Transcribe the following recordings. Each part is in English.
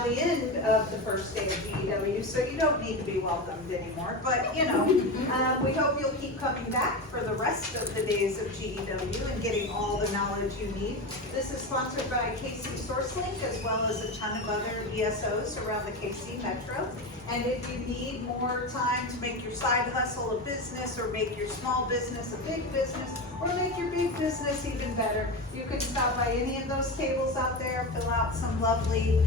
now the end of the first day of GEW, so you don't need to be welcomed anymore. But, you know, we hope you'll keep coming back for the rest of the days of GEW and getting all the knowledge you need. This is sponsored by KC SourceLink, as well as a ton of other ESOs around the KC Metro. And if you need more time to make your side hustle a business, or make your small business a big business, or make your big business even better, you can stop by any of those tables out there, fill out some lovely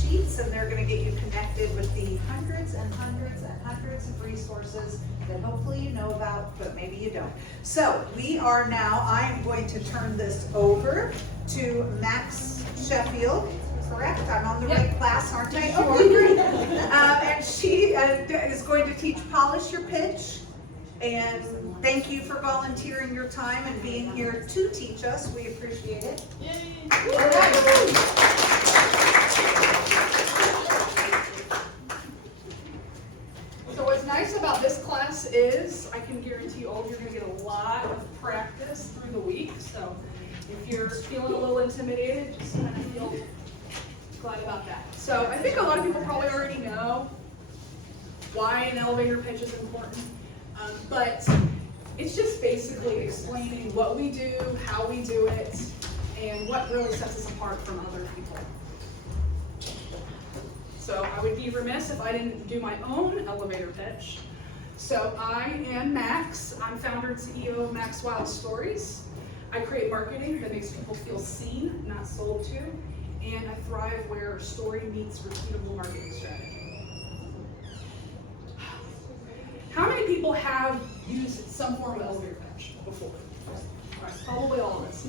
sheets, and they're going to get you connected with the hundreds and hundreds and hundreds of resources that hopefully you know about, but maybe you don't. So we are now, I am going to turn this over to Max Sheffield. Correct? I'm on the right class, aren't I? Okay, great. And she is going to teach Polish Your Pitch. And thank you for volunteering your time and being here to teach us. We appreciate it. Yay. All right. So what's nice about this class is I can guarantee you all of you are going to get a lot of practice through the week. So if you're feeling a little intimidated, just kind of feel glad about that. So I think a lot of people probably already know why an elevator pitch is important, but it's just basically explaining what we do, how we do it, and what really sets us apart from other people. So I would be remiss if I didn't do my own elevator pitch. So I am Max. I'm founder and CEO of Max Wild Stories. I create marketing that makes people feel seen, not sold to. And I thrive where story meets repeatable marketing strategy. How many people have used some form of elevator pitch before? Right, probably all of us.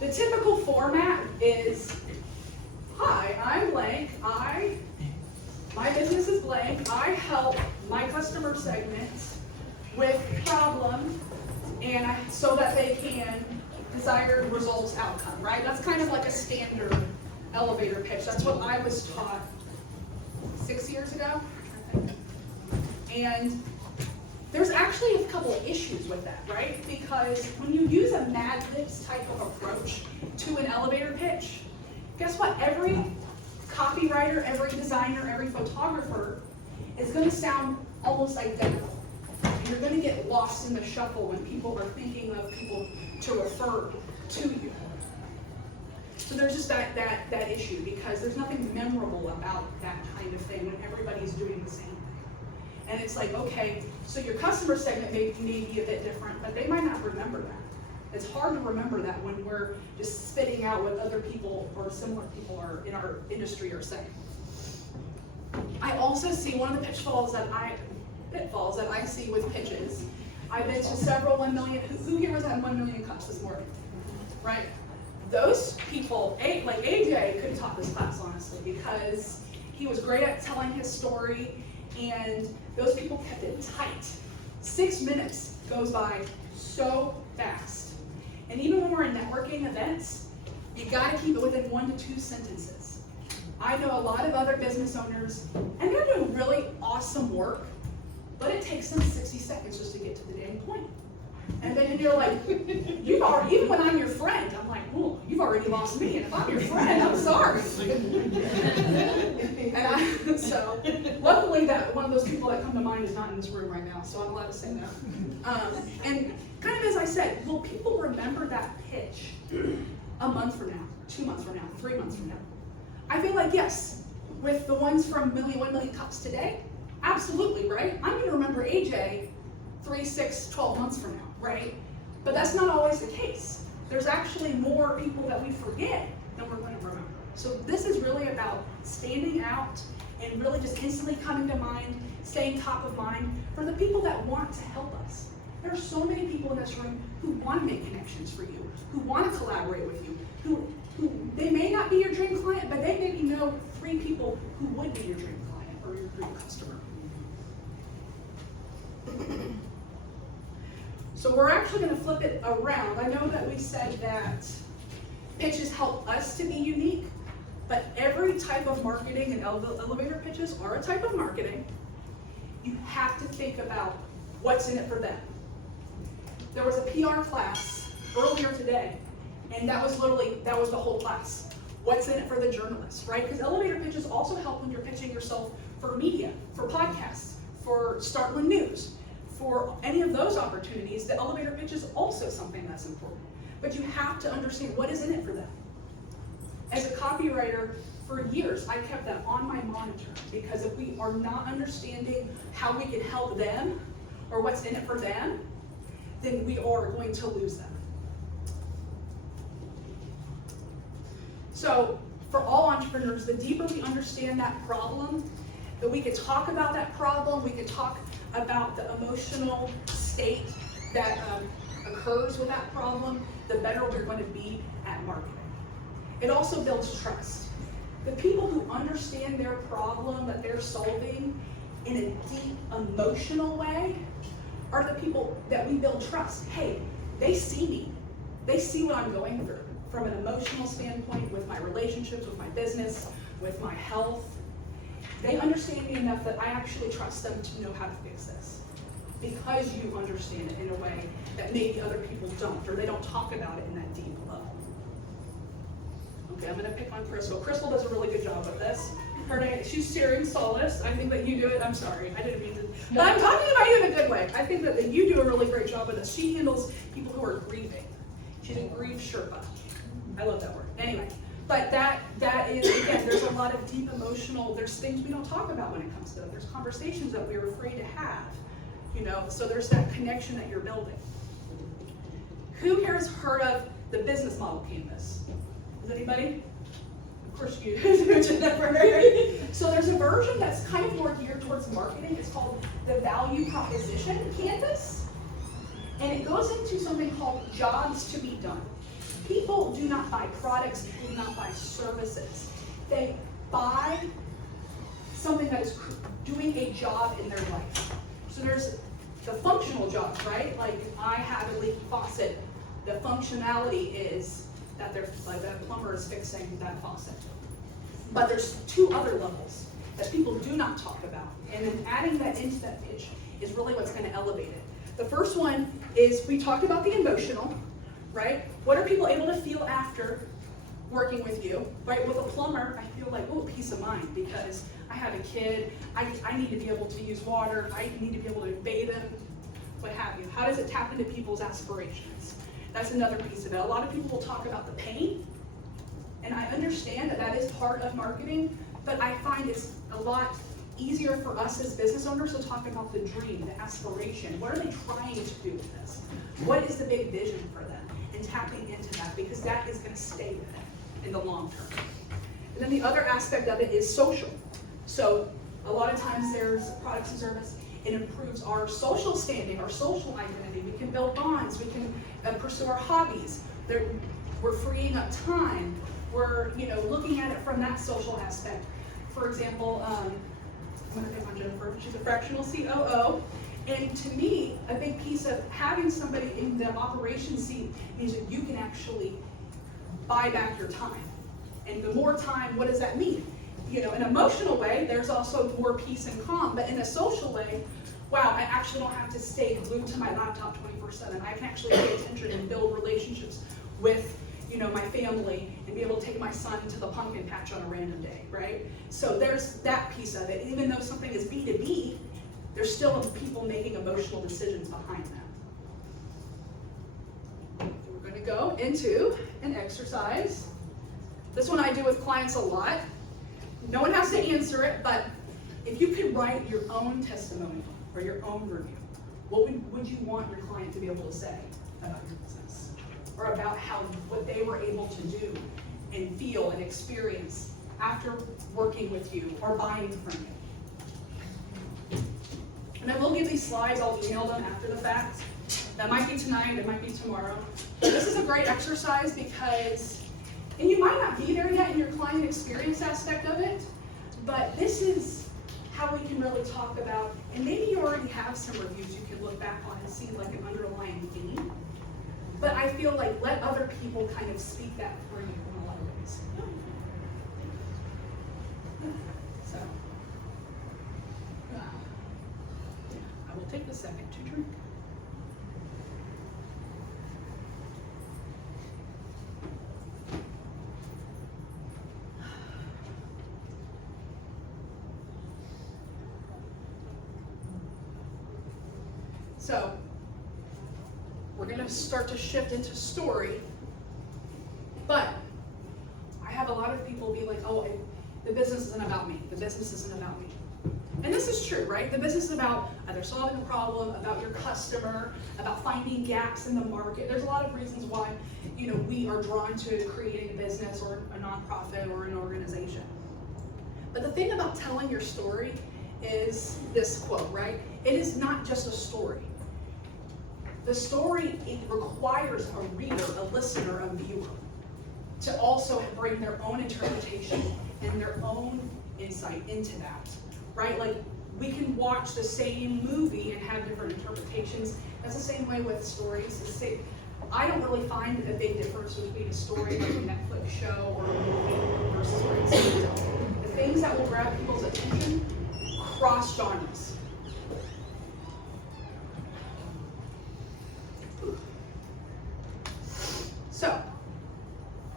The typical format is, hi, I'm blank, my business is blank, I help my customer segment with problem, and so that they can desired results outcome, right? That's kind of like a standard elevator pitch. That's what I was taught 6 years ago, I think. And there's actually a couple of issues with that, right? Because when you use a Mad Libs type of approach to an elevator pitch, guess what? Every copywriter, every designer, every photographer is going to sound almost identical. And you're going to get lost in the shuffle when people are thinking of people to refer to you. So there's just that issue, because there's nothing memorable about that kind of thing when everybody's doing the same thing. And it's like, okay, so your customer segment may be a bit different, but they might not remember that. It's hard to remember that when we're just spitting out what other people or similar people are in our industry are saying. I also see one of the pitfalls that I see with pitches. I've been to several 1 million, who here was at 1 million cups this morning, right? Those people, like AJ couldn't taught this class, honestly, because he was great at telling his story, and those people kept it tight. 6 minutes goes by so fast. And even when we're in networking events, you gotta keep it within 1 to 2 sentences. I know a lot of other business owners, and they're doing really awesome work, but it takes them 60 seconds just to get to the damn point. And then you're like, you've already, even when I'm your friend, I'm like, oh, you've already lost me, and if I'm your friend, I'm sorry. And so luckily that one of those people that come to mind is not in this room right now, so I'm allowed to say that. And kind of as I said, will people remember that pitch a month from now, 2 months from now, 3 months from now? I feel like yes, with the ones from 1 million cups today, absolutely, right? I'm gonna remember AJ 3, 6, 12 months from now, right? But that's not always the case. There's actually more people that we forget than we're going to remember. So this is really about standing out and really just instantly coming to mind, staying top of mind for the people that want to help us. There are so many people in this room who want to make connections for you, who want to collaborate with you, who they may not be your dream client, but they maybe know 3 people who would be your dream client or your dream customer. So we're actually going to flip it around. I know that we said that pitches help us to be unique, but every type of marketing, and elevator pitches are a type of marketing, you have to think about what's in it for them. There was a PR class earlier today, and that was the whole class. What's in it for the journalists, right? Because elevator pitches also help when you're pitching yourself for media, for podcasts, for Startland News, for any of those opportunities. The elevator pitch is also something that's important. But you have to understand what is in it for them. As a copywriter, for years, I kept that on my monitor, because if we are not understanding how we can help them or what's in it for them, then we are going to lose them. So for all entrepreneurs, the deeper we understand that problem, that we can talk about that problem, we can talk about the emotional state that occurs with that problem, the better we're going to be at marketing. It also builds trust. The people who understand their problem that they're solving in a deep emotional way are the people that we build trust. Hey, they see me. They see what I'm going through from an emotional standpoint, with my relationships, with my business, with my health. They understand me enough that I actually trust them to know how to fix this, because you understand it in a way that maybe other people don't, or they don't talk about it in that deep level. Okay, I'm gonna pick on Crystal. Crystal does a really good job with this. Her name, she's sharing solace. I think that you do it. I'm sorry, I didn't mean to. But I'm talking about you in a good way. I think that you do a really great job with this. She handles people who are grieving. She's a grief Sherpa. I love that word. Anyway, but that is, again, there's a lot of deep emotional, there's things we don't talk about when it comes to it. There's conversations that we're afraid to have, you know, so there's that connection that you're building. Who here has heard of the business model canvas? Is anybody? Of course you do, Jennifer. So there's a version that's kind of more geared towards marketing. It's called the value proposition canvas. And it goes into something called jobs to be done. People do not buy products, people do not buy services. They buy something that is doing a job in their life. So there's the functional jobs, right? Like if I have a leaky faucet, the functionality is that the plumber is fixing that faucet. But there's two other levels that people do not talk about. And then adding that into that pitch is really what's going to elevate it. The first one is, we talked about the emotional, right? What are people able to feel after working with you, right? With a plumber, I feel like, oh, peace of mind, because I have a kid, I need to be able to use water, I need to be able to bathe them, what have you. How does it tap into people's aspirations? That's another piece of it. A lot of people will talk about the pain, and I understand that that is part of marketing, but I find it's a lot easier for us as business owners to talk about the dream, the aspiration. What are they trying to do with this? What is the big vision for them? And tapping into that, because that is going to stay with them in the long term. And then the other aspect of it is social. So a lot of times there's products and service. It improves our social standing, our social identity. We can build bonds. We can pursue our hobbies. We're freeing up time. We're looking at it from that social aspect. For example, I'm going to pick on Jennifer. She's a fractional COO. And to me, a big piece of having somebody in the operations seat means that you can actually buy back your time. And the more time, what does that mean? In an emotional way, there's also more peace and calm. But in a social way, wow, I actually don't have to stay glued to my laptop 24/7. I can actually pay attention and build relationships with my family, and be able to take my son to the pumpkin patch on a random day, right? So there's that piece of it. Even though something is B2B, there's still people making emotional decisions behind that. We're going to go into an exercise. This one I do with clients a lot. No one has to answer it, but if you could write your own testimonial or your own review, what would you want your client to be able to say about your business? Or about what they were able to do and feel and experience after working with you or buying from you. And I will give these slides, I'll email them after the fact. That might be tonight, it might be tomorrow. This is a great exercise because, and you might not be there yet in your client experience aspect of it, but this is how we can really talk about, and maybe you already have some reviews you can look back on and see like an underlying theme. But I feel like let other people kind of speak that for you in a lot of ways. So, I will take the second to drink. So we're going to start to shift into story, but I have a lot of people be like, oh, the business isn't about me. The business isn't about me. And this is true, right? The business is about either solving a problem, about your customer, about finding gaps in the market. There's a lot of reasons why, we are drawn to creating a business or a nonprofit or an organization. But the thing about telling your story is this quote, right? It is not just a story. The story, it requires a reader, a listener, a viewer to also bring their own interpretation and their own insight into that, right? Like, we can watch the same movie and have different interpretations. That's the same way with stories. I don't really find a big difference between a story like a Netflix show or a movie versus what it's the things that will grab people's attention cross genres. So,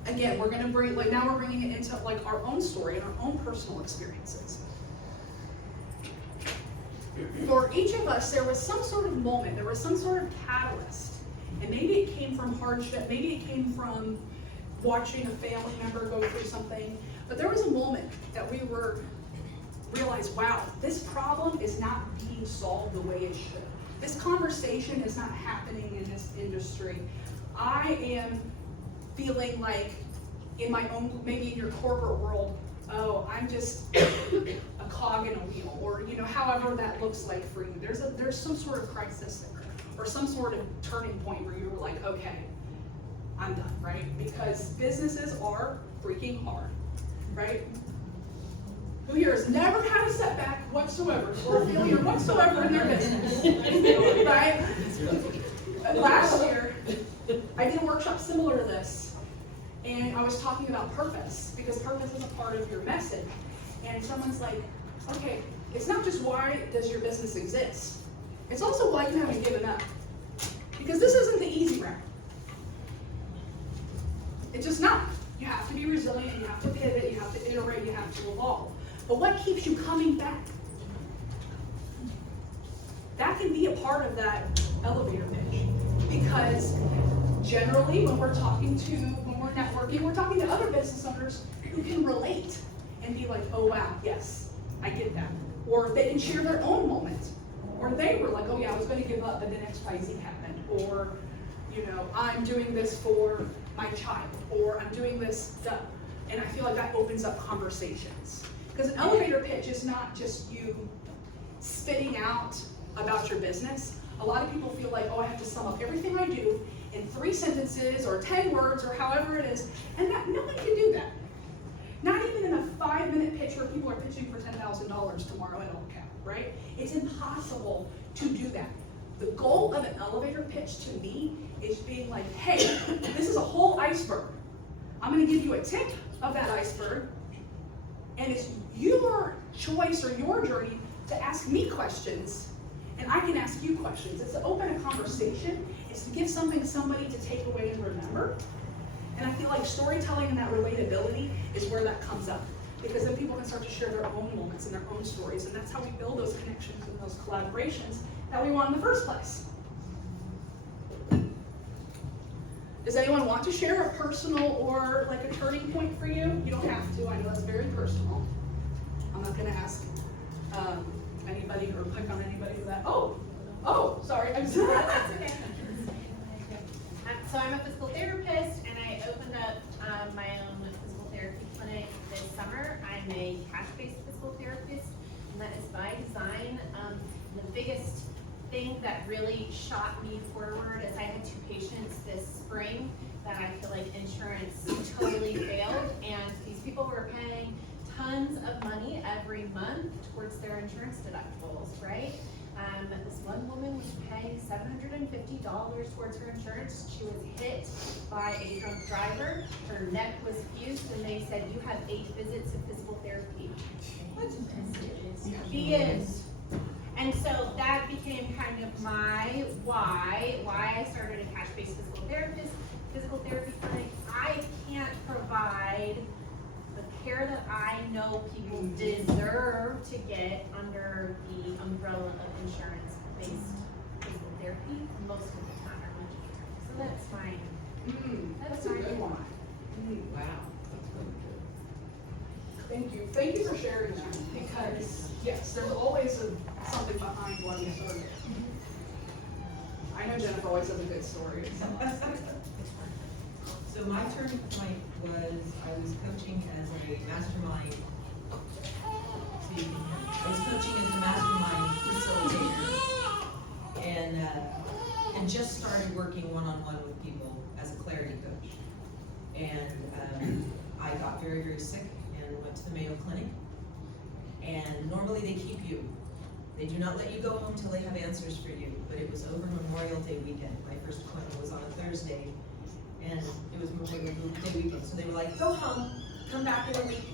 again, we're going to bring, now we're bringing it into our own story and our own personal experiences. For each of us, there was some sort of moment, there was some sort of catalyst. And maybe it came from hardship, maybe it came from watching a family member go through something, but there was a moment that we realized, wow, this problem is not being solved the way it should. This conversation is not happening in this industry. I am feeling like in my own, maybe in your corporate world, oh, I'm just a cog in a wheel, or however that looks like for you. There's some sort of crisis there, or some sort of turning point where you were like, okay, I'm done, right? Because businesses are freaking hard, right? Who here has never had a setback whatsoever, or a failure whatsoever in their business, right? Last year, I did a workshop similar to this, and I was talking about purpose, because purpose is a part of your message. And someone's like, okay, it's not just why does your business exist, it's also why you haven't given up. Because this isn't the easy route. It's just not. You have to be resilient, you have to pivot, you have to iterate, you have to evolve. But what keeps you coming back? That can be a part of that elevator pitch. Because generally when we're networking, we're talking to other business owners who can relate and be like, oh wow, yes, I get that. Or they can share their own moment. Or they were like, oh yeah, I was going to give up, but then XYZ happened. Or, I'm doing this for my child. Or I'm doing this, and I feel like that opens up conversations. Because an elevator pitch is not just you spitting out about your business. A lot of people feel like, oh, I have to sum up everything I do in 3 sentences or 10 words or however it is. And no one can do that. Not even in a 5-minute pitch where people are pitching for $10,000 tomorrow at Old Cap, right? It's impossible to do that. The goal of an elevator pitch to me is being like, hey, this is a whole iceberg. I'm going to give you a tip of that iceberg, and it's your choice or your journey to ask me questions, and I can ask you questions. It's to open a conversation. It's to give somebody to take away and remember. And I feel like storytelling and that relatability is where that comes up. Because then people can start to share their own moments and their own stories. And that's how we build those connections and those collaborations that we want in the first place. Does anyone want to share a personal or like a turning point for you? You don't have to. I know that's very personal. I'm not going to ask anybody or pick on anybody for that. Oh, sorry. I'm sorry. That's okay. So I'm a physical therapist, and I opened up my own physical therapy clinic this summer. I'm a cash-based physical therapist, and that is by design. The biggest thing that really shot me forward is I had 2 patients this spring that I feel like insurance totally failed, and these people were paying tons of money every month towards their insurance deductibles, right? This one woman was paying $750 towards her insurance. She was hit by a drunk driver. Her neck was fused, and they said, you have 8 visits of physical therapy. What? The end. And so that became kind of my why I started a cash-based physical therapy clinic. I can't provide the care that I know people deserve to get under the umbrella of insurance-based physical therapy most of the time, or much of the time. So that's fine. That's a good one. Wow, that's really good. Thank you. Thank you for sharing that, because yes, there's always something behind what we started. I know Jennifer always has a good story. So my turning point was, I was coaching as a mastermind. I was coaching as a mastermind facilitator, and just started working one-on-one with people as a clarity coach. And I got very, very sick and went to the Mayo Clinic. And normally they keep you. They do not let you go home till they have answers for you. But it was over Memorial Day weekend. My first appointment was on a Thursday, and it was Memorial Day weekend. So they were like, go home, come back in a week.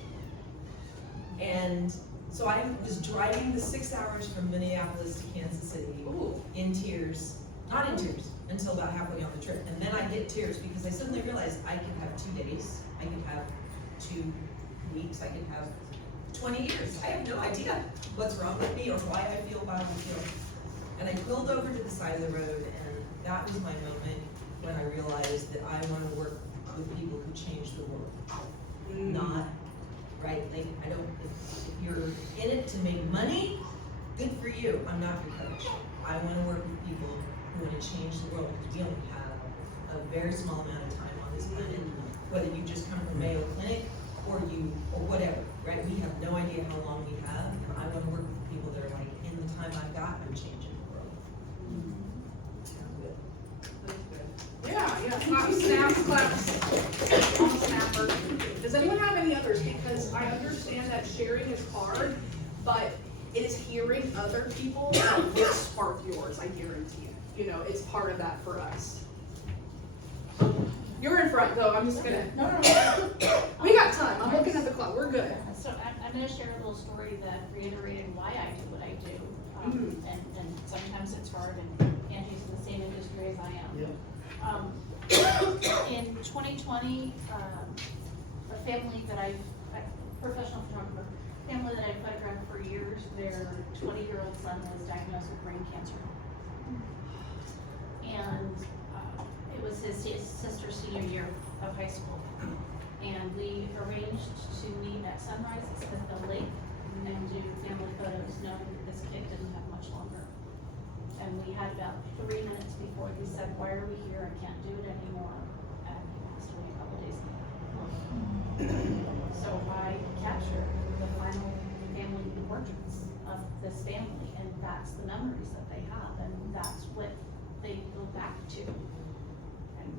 And so I was driving the 6 hours from Minneapolis to Kansas City in tears. Not in tears until about halfway on the trip. And then I get tears because I suddenly realized I could have 2 days, I could have 2 weeks, I could have 20 years. I have no idea what's wrong with me or why I feel how I feel. And I pulled over to the side of the road, and that was my moment when I realized that I want to work with people who change the world. Not, right, like, I don't, if you're in it to make money, good for you. I'm not your coach. I want to work with people who want to change the world, because we only have a very small amount of time on this planet. Whether you just come from Mayo Clinic or whatever, right? We have no idea how long we have, and I want to work with people that are like, in the time I've got, I'm changing the world. Yeah. Snaps. I'm a snapper. Does anyone have any others? Because I understand that sharing is hard, but it is hearing other people that will spark yours, I guarantee it. You know, it's part of that for us. You're in front, go. I'm just gonna. No. We got time. I'm looking at the clock. We're good. So I'm going to share a little story that reiterated why I do what I do. And sometimes it's hard, and Angie's in the same industry as I am. In 2020, a family that a professional photographer, family that I've photographed for years, their 20-year-old son was diagnosed with brain cancer. And it was his sister's senior year of high school. And we arranged to meet at sunrise at Smithville Lake and do family photos, knowing that this kid didn't have much longer. And we had about 3 minutes before he said, why are we here? I can't do it anymore. And he passed away a couple days ago. So I captured the final family portraits of this family, and that's the memories that they have, and that's what they go back to. And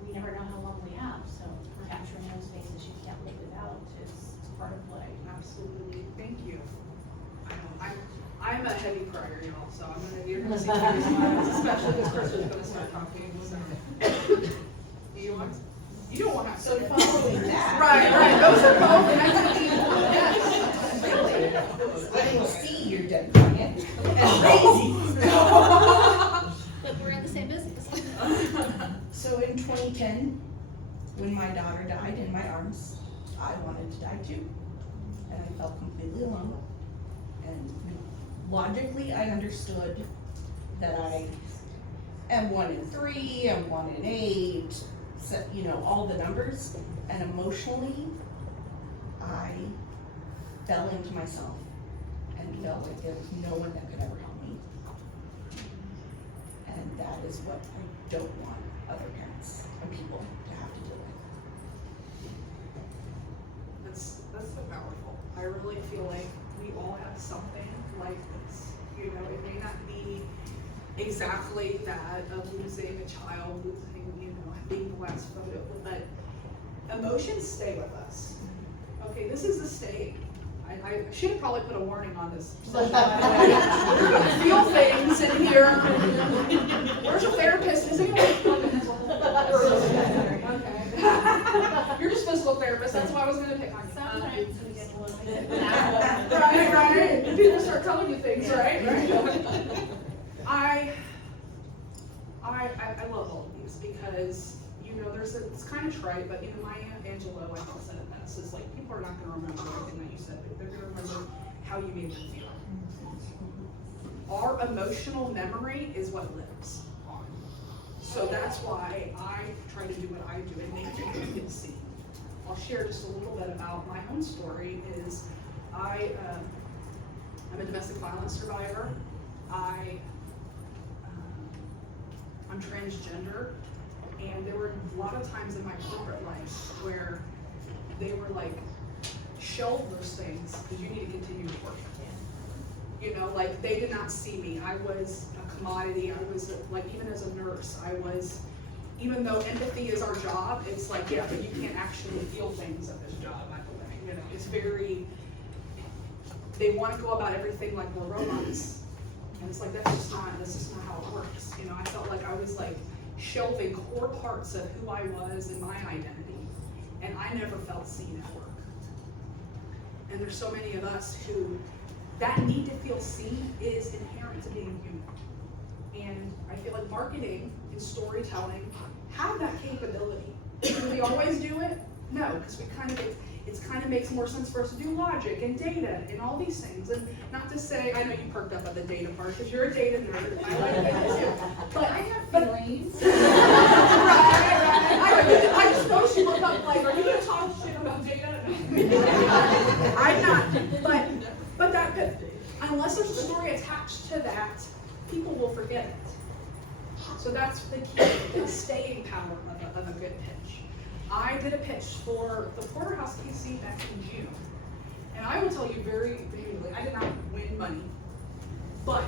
we never know how long we have, so capturing those faces you can't live without is part of what I do. Absolutely. Thank you. I'm a heavy crier, y'all, so you're gonna see tears in my eyes, especially this person's gonna start talking. So. You don't want to. So following that. Right. Those are both connected people. Yes. Really? I didn't see your dead client. Crazy. But we're in the same business. So in 2010, when my daughter died in my arms, I wanted to die too. And I felt completely alone. And logically, I understood that I am 1 in 3, I'm 1 in 8, so, all the numbers. And emotionally, I fell into myself and felt like there was no one that could ever help me. And that is what I don't want other parents and people to have to deal with. That's so powerful. I really feel like we all have something like this. It may not be exactly that of losing a child, being the last photo, but emotions stay with us. Okay, this is the state. I should have probably put a warning on this. We're gonna feel things in here. Where's a therapist? Is anyone okay. You're just physical therapist. That's why I was gonna pick on you. Sometimes we get a little bit. Right. People start telling you things, right? I love all of these because it's kind of trite, but Maya Angelou, I think, said it best. Is like, people are not going to remember everything that you said, but they're going to remember how you made them feel. our emotional memory is what lives on. So that's why I try to do what I do and make people feel seen. I'll share just a little bit about my own story. Is I'm a domestic violence survivor. I'm transgender, and there were a lot of times in my corporate life where they were like, shelve those things because you need to continue to work. You know, like they did not see me. I was a commodity. I was like, even as a nurse, I was, even though empathy is our job, it's like, yeah, but you can't actually feel things at this job, by the way. You know, it's very, they want to go about everything like we're robots. And it's like, that's just not how it works. You know, I felt like I was like shelving core parts of who I was and my identity. And I never felt seen at work. And there's so many of us who, that need to feel seen is inherent to being human. And I feel like marketing and storytelling have that capability. Do we always do it? No, because we kind of, it kind of makes more sense for us to do logic and data and all these things. And not to say, I know you perked up at the data part because you're a data nerd. I like data too. But I have feelings. I just know she looked up like, are you going to talk shit about data? I'm not. But that, unless there's a story attached to that, people will forget it. So that's the key, the staying power of a good pitch. I did a pitch for the Porterhouse KC back in June. And I will tell you very vehemently, I did not win money. But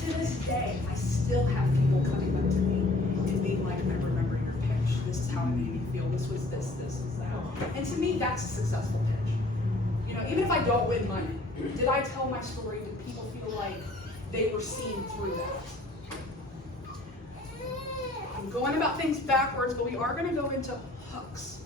to this day, I still have people coming up to me and being like, I remember your pitch. This is how it made me feel. This was this is that. And to me, that's a successful pitch. You know, even if I don't win money, did I tell my story? Did people feel like they were seen through that? I'm going about things backwards, but we are going to go into hooks.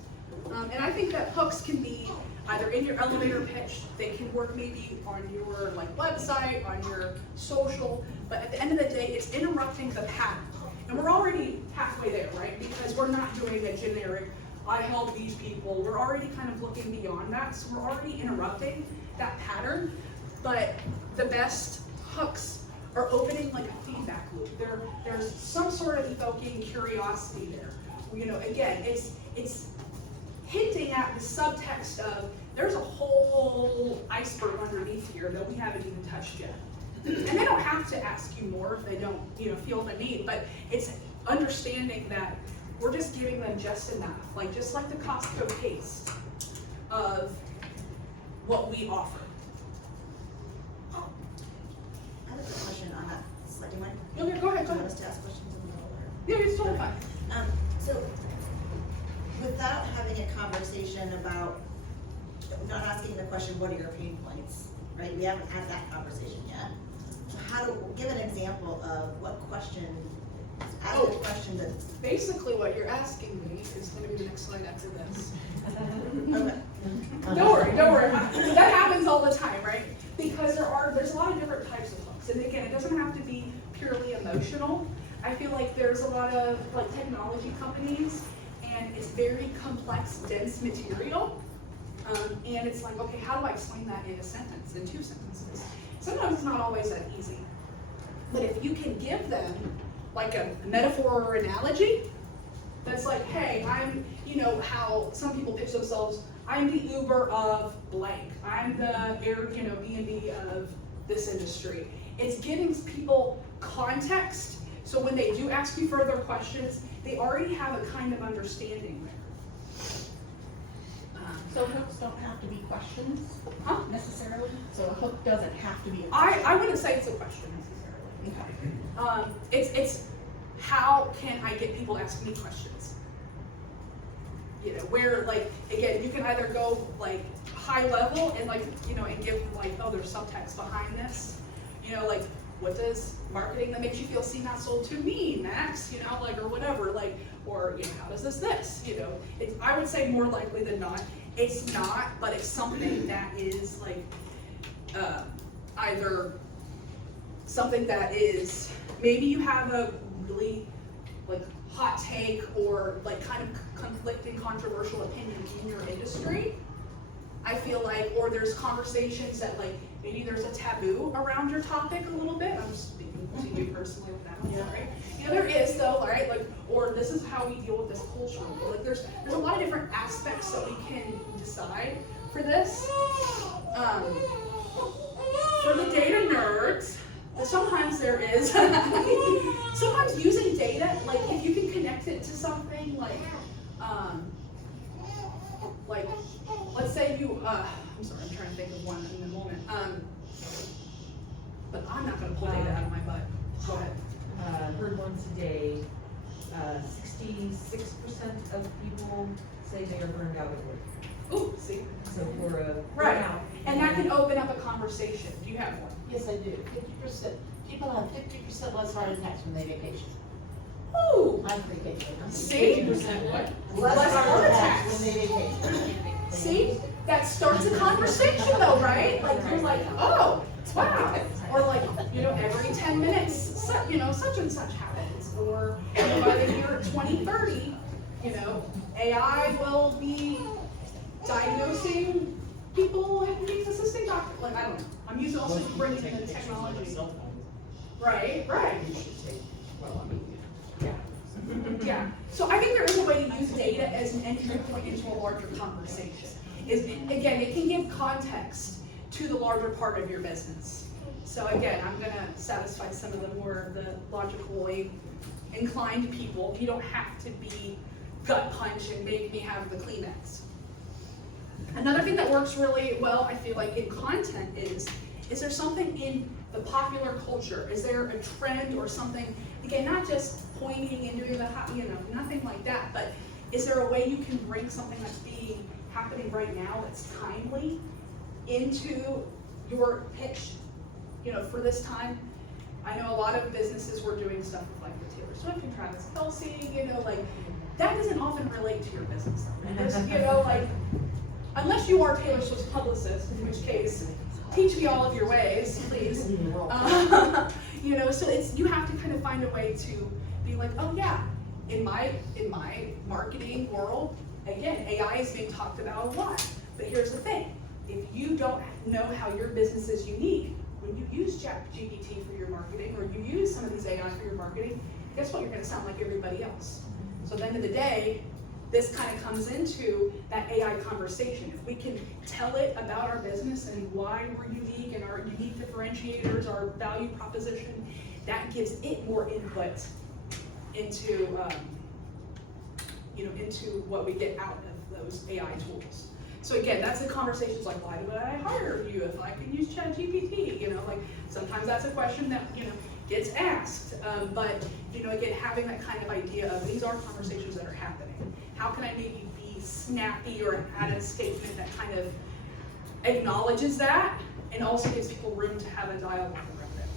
And I think that hooks can be either in your elevator pitch, they can work maybe on your like website, on your social, but at the end of the day, it's interrupting the pattern. And we're already halfway there, right? Because we're not doing a generic, I help these people. We're already kind of looking beyond that, so we're already interrupting that pattern. But the best hooks are opening like a feedback loop. There's some sort of evoking curiosity there. You know, again, it's hinting at the subtext of there's a whole iceberg underneath here that we haven't even touched yet. And they don't have to ask you more if they don't, you know, feel the need, but it's understanding that we're just giving them just enough, like just like the Costco taste of what we offer. I have a question on that. Do you mind? Okay, go ahead. Do you want us to ask questions in the middle? Yeah, it's totally fine. So, without having a conversation about, not asking the question, what are your pain points, right? We haven't had that conversation yet. So how to, give an example of what question, ask a question that. Basically what you're asking me is going to be the next slide after this. Okay. Don't worry. That happens all the time, right? Because there's a lot of different types of hooks. And again, it doesn't have to be purely emotional. I feel like there's a lot of like technology companies and it's very complex, dense material. And it's like, okay, how do I explain that in a sentence, in 2 sentences? Sometimes it's not always that easy. But if you can give them like a metaphor or analogy, that's like, hey, I'm, you know, how some people pitch themselves, I'm the Uber of blank. I'm the B&B of this industry. It's giving people context, so when they do ask you further questions, they already have a kind of understanding there. So hooks don't have to be questions necessarily? So a hook doesn't have to be a I question? wouldn't say it's a question necessarily. Okay. It's how can I get people asking me questions? You know, where like, again, you can either go like high level and like, you know, and give like, oh, there's subtext behind this. You know, like, what does marketing that makes you feel seen not sold to mean, Max? You know, like, or whatever, like, or, you know, how does this, you know? I would say more likely than not, it's not, but it's something that is like, either something that is, maybe you have a really like hot take or like kind of conflicting controversial opinion in your industry, I feel like, or there's conversations that like, maybe there's a taboo around your topic a little bit. I'm just speaking to you personally with that one, right? You know, there is though, right? Like, or this is how we deal with this culture. Like, there's a lot of different aspects that we can decide for this. For the data nerds, sometimes there is, sometimes using data, like if you can connect it to something like let's say you, I'm sorry, I'm trying to think of one in the moment, but I'm not gonna pull data out of my butt. Go ahead. Heard one today, 66% of people say they are burned out at work. Ooh, see? So for a Right, burnout. and that can open up a conversation. Do you have one? Yes, I do. 50%. People have 50% less heart attacks when they vacation. Ooh, My vacation. see? 50% what? Less heart attacks. when they vacation. See, that starts a conversation though, right? Like you're like, oh, wow. Or like, you know, every 10 minutes, such and such happens. Or by the year 2030, you know, AI will be diagnosing people and needs assisting doctor. Like, I don't know. I'm using also bringing in the technology. Right, right. Yeah, so I think there is a way to use data as an entry point into a larger conversation. Again, it can give context to the larger part of your business. So again, I'm gonna satisfy some of the more the logically inclined people. You don't have to be gut punch and make me have the Kleenex. Another thing that works really well, I feel like, in content is there something in the popular culture? Is there a trend or something? Again, not just pointing and doing the, nothing like that, but is there a way you can bring something that's happening right now that's timely into your pitch? You know, for this time, I know a lot of businesses were doing stuff with like the Taylor Swift and Travis Kelce, you know, like that doesn't often relate to your business. You know, like unless you are Taylor Swift's publicist, in which case, teach me all of your ways, please. You know, so you have to kind of find a way to be like, oh yeah, in my marketing world, again, AI is being talked about a lot. But here's the thing: if you don't know how your business is unique, when you use GPT for your marketing, or you use some of these AI for your marketing, guess what? You're going to sound like everybody else. So at the end of the day, this kind of comes into that AI conversation. If we can tell it about our business and why we're unique and our unique differentiators, our value proposition, that gives it more input into, into what we get out of those AI tools. So again, that's the conversations like, why would I hire you if I can use ChatGPT? You know, like sometimes that's a question that, gets asked. But, again, having that kind of idea of these are conversations that are happening. How can I maybe be snappy or add a statement that kind of acknowledges that and also gives people room to have a dialogue around it?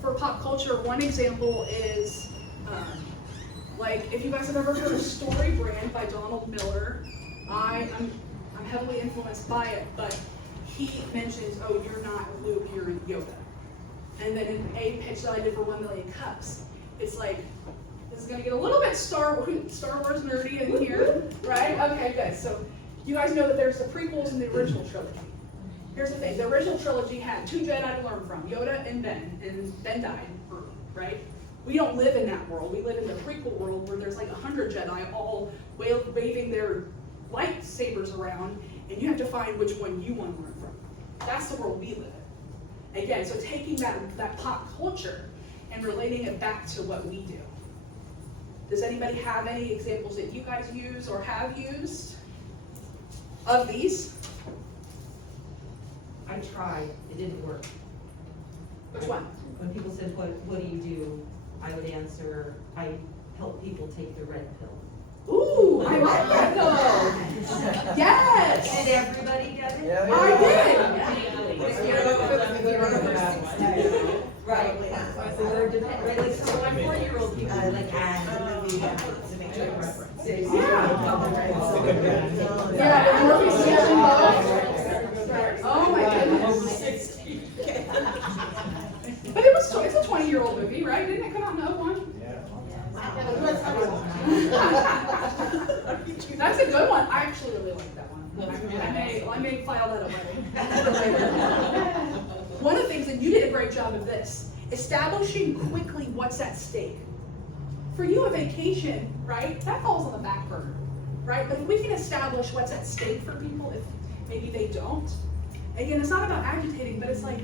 For pop culture, one example is, like, if you guys have ever heard of Story Brand by Donald Miller, I'm heavily influenced by it, but he mentions, oh, you're not Luke, you're Yoda. And then in a pitch that I did for 1 Million Cups, it's like, this is gonna get a little bit Star Wars nerdy in here, right? Okay, good. So you guys know that there's the prequels and the original trilogy. Here's the thing, the original trilogy had 2 Jedi to learn from, Yoda and Ben died early, right? We don't live in that world. We live in the prequel world where there's like 100 Jedi all waving their lightsabers around, and you have to find which one you want to learn from. That's the world we live in. Again, so taking that pop culture and relating it back to what we do. Does anybody have any examples that you guys use or have used of these? I tried, it didn't work. Which one? When people said, what do you do? I would answer, I help people take the red pill. Ooh, I like that though. Yes. Did everybody get it? Yeah, I did. Right. Or depend, right, like, so my 4-year-old people are like, Yeah, but Murphy's Kitchen Bow. Oh my goodness. But it's a 20-year-old movie, right? Didn't it come out in 2001? Yeah. That's a good one. I may file that away. One of the things, and you did a great job of this, establishing quickly what's at stake. For you, a vacation, right, that falls on the back burner, right? But if we can establish what's at stake for people, if maybe they don't, again, it's not about agitating, but it's like,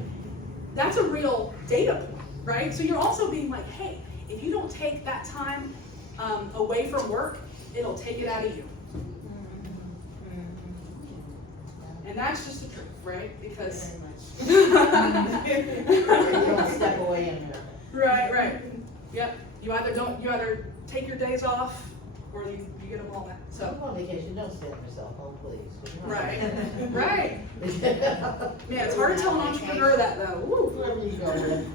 that's a real data point, right? So you're also being like, hey, if you don't take that time away from work, it'll take it out of you. And that's just the truth, right? Because You don't step away in there. right. Yep. You either take your days off or you get them all back. So So go on vacation, don't stay on yourself, oh please. right. Man, it's hard to tell an entrepreneur that though. Woo. Wherever you go with,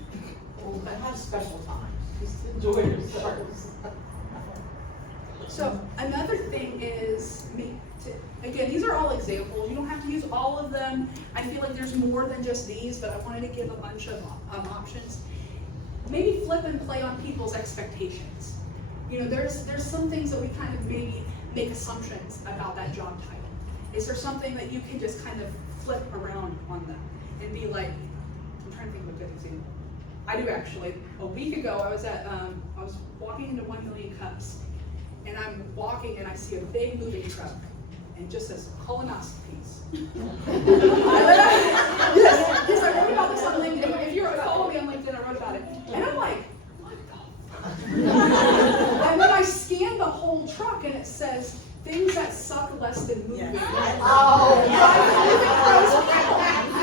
but have special times, just enjoy yourselves. So another thing is again, these are all examples. You don't have to use all of them. I feel like there's more than just these, but I wanted to give a bunch of options. Maybe flip and play on people's expectations. You know, there's some things that we kind of maybe make assumptions about that job title. Is there something that you can just kind of flip around on them and be like, I'm trying to think of a good example. I do actually. A week ago, I was walking into 1 Million Cups, and I'm walking and I see a big moving truck, and it just says colonoscopies. Yes, I wrote about this on LinkedIn. If you follow me on LinkedIn, I wrote about it, and I'm like, what the fuck? And then I scanned the whole truck, and it says things that suck less than moving. Oh,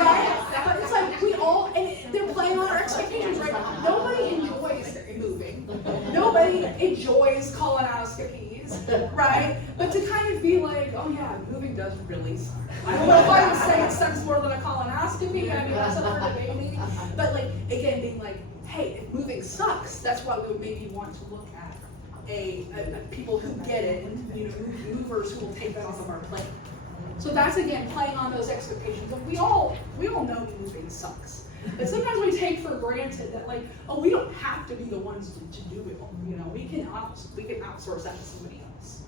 Right? But it's like we all, and they're playing on our expectations, right? Nobody enjoys moving. Nobody enjoys colonoscopies, right? But to kind of be like, oh yeah, moving does really suck. I don't know if I would say it sucks more than a colonoscopy. I mean, that's up for debate maybe. But like, again, being like, hey, if moving sucks, that's why we would maybe want to look at people who get it, you know, movers who will take that off of our plate. So that's again playing on those expectations. And we all know moving sucks. But sometimes we take for granted that like, oh, we don't have to be the ones to do it all. You know, we can outsource that to somebody else.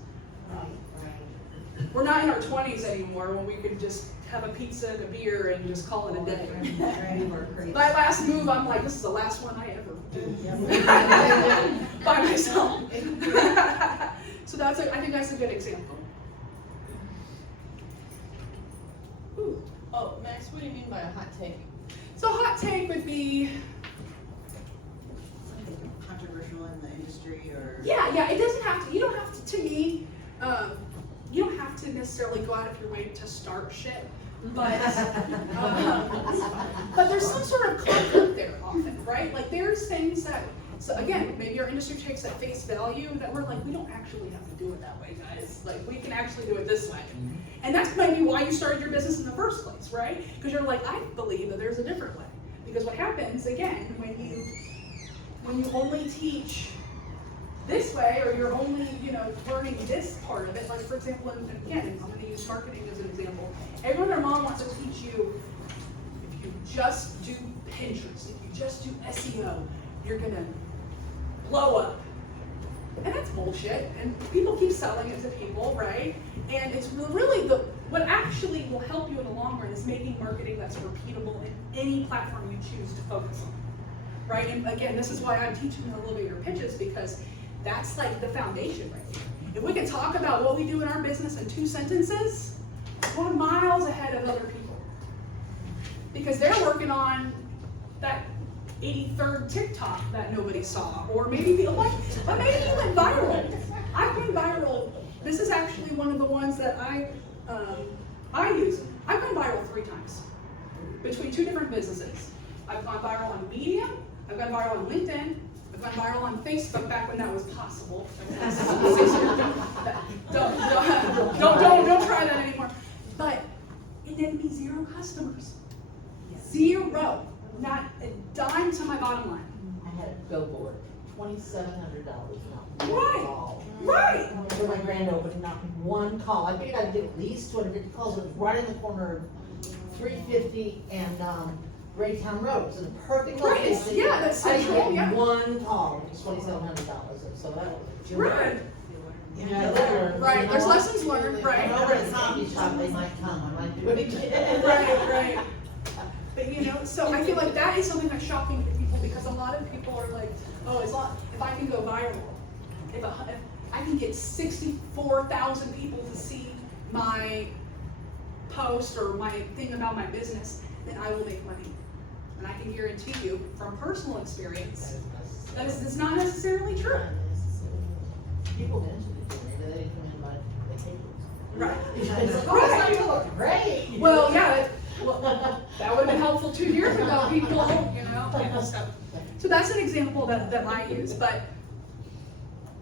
We're not in our 20s anymore when we could just have a pizza and a beer and just call it a day. My last move, I'm like, this is the last one I ever do by myself. So I think that's a good example. Ooh. Oh, Max, what do you mean by a hot take? So hot take would be, Something controversial in the industry or? yeah, it doesn't have to, you don't have to me, you don't have to necessarily go out of your way to start shit, but there's some sort of conflict there often, right? Like there's things that, so again, maybe our industry takes at face value that we're like, we don't actually have to do it that way, guys. Like we can actually do it this way. And that's maybe why you started your business in the first place, right? Because you're like, I believe that there's a different way. Because what happens, again, when you only teach this way, or you're only, learning this part of it, like for example, and again, I'm gonna use marketing as an example. Everyone and their mom wants to teach you, if you just do Pinterest, if you just do SEO, you're gonna blow up. And that's bullshit, and people keep selling it to people, right? And it's really what actually will help you in the long run is making marketing that's repeatable in any platform you choose to focus on, right? And again, this is why I'm teaching the elevator pitches, because that's like the foundation right here. If we can talk about what we do in our business in 2 sentences, we're miles ahead of other people. Because they're working on that 83rd TikTok that nobody saw, or maybe maybe you went viral. I've been viral. This is actually one of the ones that I use. I've gone viral 3 times between 2 different businesses. I've gone viral on Medium. I've gone viral on LinkedIn. I've gone viral on Facebook back when that was possible. Don't try that anymore. But it didn't be 0 customers. 0. Not a dime to my bottom line. I had a billboard, $2,700 not Right. call. Right. For my grand opening, not one call. I figured I'd get at least 250 calls. It was right in the corner of 350 and Graytown Road. It was in a perfect Right, location. yeah, that's I didn't central, get yeah. one call. It was $2,700. So that was a joy. Right. Right, there's lessons learned, right? Over at the coffee shop, they might come, I might do it again. Right. But you know, so I feel like that is something that's shocking to people because a lot of people are like, oh, as long, if I can go viral, if I can get 64,000 people to see my post or my thing about my business, then I will make money. And I can guarantee you from personal experience, that is not necessarily true. People mention it to me, but they didn't come in my, they take it. Right. Oh, you look great. Well, yeah, that would have been helpful 2 years ago, people, you know. So that's an example that I use, but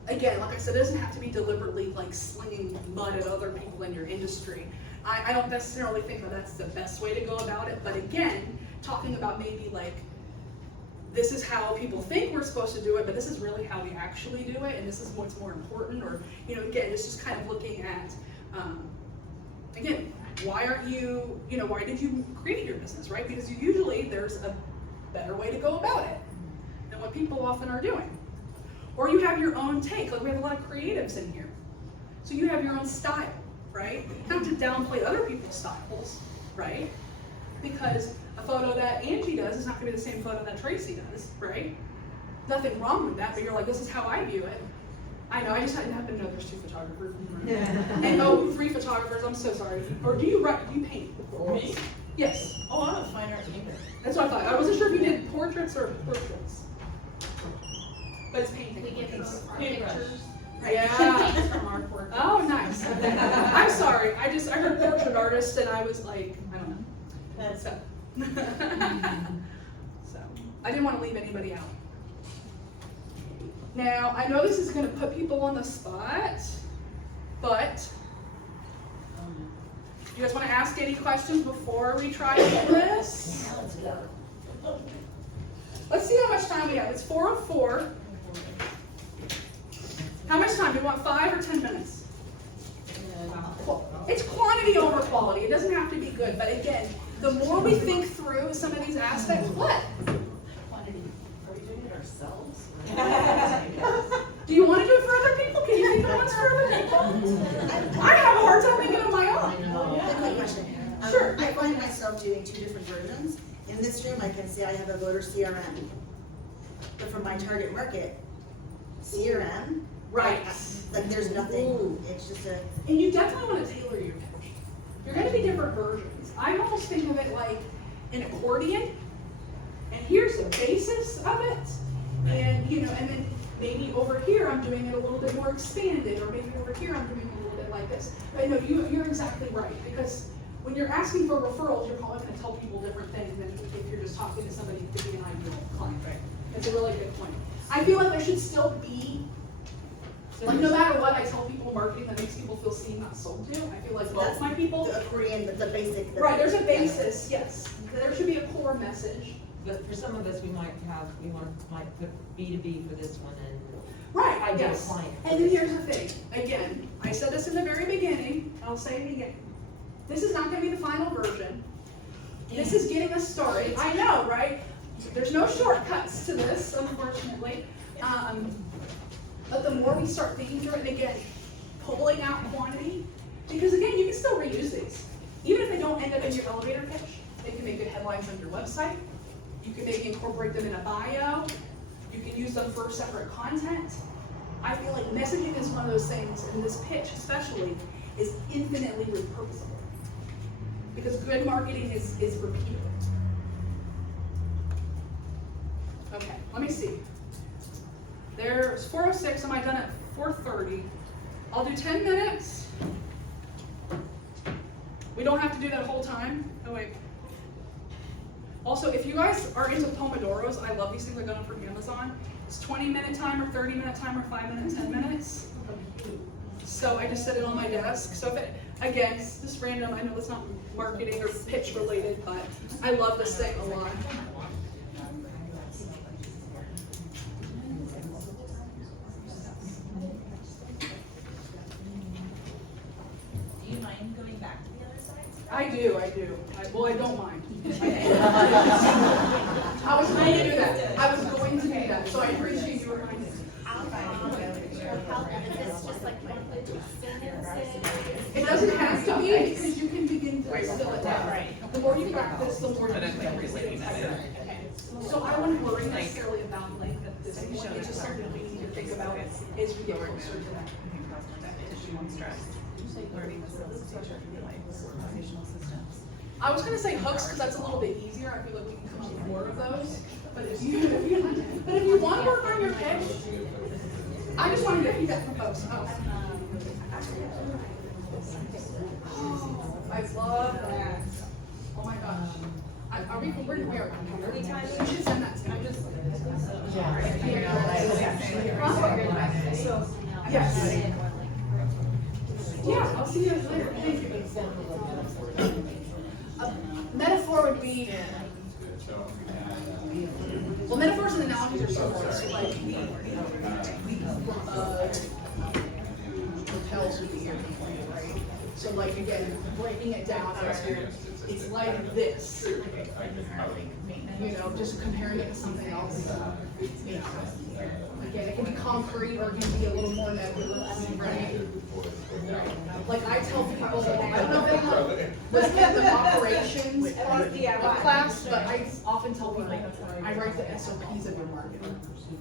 again, like I said, it doesn't have to be deliberately like slinging mud at other people in your industry. I don't necessarily think that that's the best way to go about it, but again, talking about maybe like, this is how people think we're supposed to do it, but this is really how we actually do it, and this is what's more important, or, you know, again, it's just kind of looking at, again, why aren't you, you know, why did you create your business, right? Because usually there's a better way to go about it than what people often are doing. Or you have your own take, like we have a lot of creatives in here. So you have your own style, right? Not to downplay other people's styles, right? Because a photo that Angie does is not gonna be the same photo that Tracy does, right? Nothing wrong with that, but you're like, this is how I view it. I know, I just happen to know there's 2 photographers. And oh, 3 photographers, I'm so sorry. Or do you paint? Me? Yes. Oh, I'm a fine art painter. That's what I thought. I wasn't sure if you did portraits or portraits. But it's painting. We get those Paintbrush. pictures. Yeah. Paints from our work. Oh, nice. I'm sorry. I heard portrait artist and I was like, I don't know. That's So, so I didn't want to leave anybody out. Now, I know this is going to put people on the spot, but you guys want to ask any questions before we try to do this? Let's see how much time we have. It's 4:04. How much time? Do you want 5 or 10 minutes? It's quantity over quality. It doesn't have to be good, but again, the more we think through some of these aspects, what? quantity. Are we doing it ourselves? Do you want to do it for other people? Can you think of ones for other people? I have a hard time thinking of my own. A quick question. Sure. I find myself doing 2 different versions. In this room, I can say I have a voter CRM. But for my target market, CRM, Right. like there's nothing, it's just a, And you definitely want to tailor your pitch. You're going to be different versions. I almost think of it like an accordion. And here's the basis of it. And, you know, and then maybe over here I'm doing it a little bit more expanded, or maybe over here I'm doing it a little bit like this. But no, you're exactly right, because when you're asking for referrals, you're probably going to tell people different things than if you're just talking to somebody to be an ideal client. Right? That's a really good point. I feel like there should still be, like no matter what I tell people in marketing that makes people feel seen, not sold to, I feel like both my people, the accordion, the basic. right, there's a basis, yes. There should be a core message. But for some of us, we might put B2B for this one and Right, ideal yes. client. And then here's the thing, again, I said this in the very beginning, I'll say it again. This is not gonna be the final version. This is getting us started. I know, right? There's no shortcuts to this, unfortunately. But the more we start thinking through it, and again, pulling out quantity, because again, you can still reuse these. Even if they don't end up in your elevator pitch, they can make good headlines on your website. You can maybe incorporate them in a bio. You can use them for separate content. I feel like messaging is one of those things, and this pitch especially, is infinitely repurposable. Because good marketing is repeatable. Okay, let me see. There's 4:06, am I done at 4:30? I'll do 10 minutes. We don't have to do that whole time. Oh wait. Also, if you guys are into Pomodoros, I love these things I got them from Amazon. It's 20-minute timer, 30-minute timer, 5 minutes, 10 minutes. So I just set it on my desk. So if it, again, it's just random, I know it's not marketing or pitch related, but I love this thing a lot. Do you mind going back to the other side? I do. Well, I don't mind. I was going to do that. So I appreciate you reminding me. How, is this just like one doesn't have to be, because you can begin to distill it down. The more you practice, the more you can So I wouldn't worry necessarily about like this point, it's just something we need to think about as we get closer to that. I was gonna say hooks because that's a little bit easier. I feel like we can come up with more of those. But if you want to work on your pitch, I just want to get feedback from folks. Oh, I love that. Oh my gosh. Are we? We are. You should send that to me. Yes. Yeah, I'll see you later. Thank you. Metaphor would be, well, metaphors and analogies are similar. So like propels with the airplane, right? So like again, breaking it down, it's like this. You know, just comparing it to something else. You know, again, it can be concrete or it can be a little more nebulous, right? Like I tell people, I don't know if anyone was in the operations class, but I often tell people, I write the SOPs of your marketing.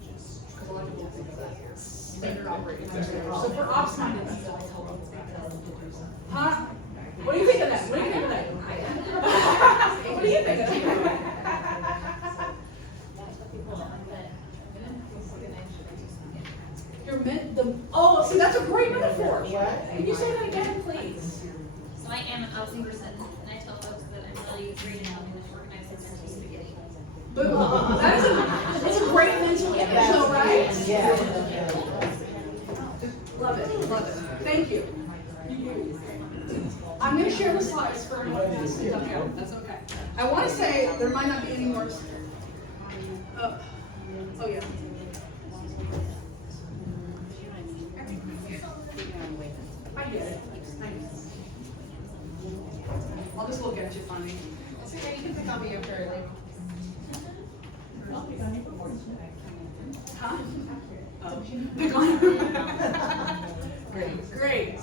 Because a lot of people think of that as standard operating procedure. So for ops-minded people, I tell them, huh? What do you think of that? What do you think of that? What do you think of that? Oh, see, that's a great metaphor. Can you say that again, please? So I am an housing person, and I tell folks that I'm really great at helping them organize their spaghetti. Boom. That's a great mental image, though, right? Yeah. Love it, love it. Thank you. I'm going to share the slides for anyone who has to dump out. That's okay. I want to say there might not be any more. Oh yeah. I get it. I'll just look at you funny. So yeah, you can pick on me after like. Huh? Oh. Pick on. Great. Great.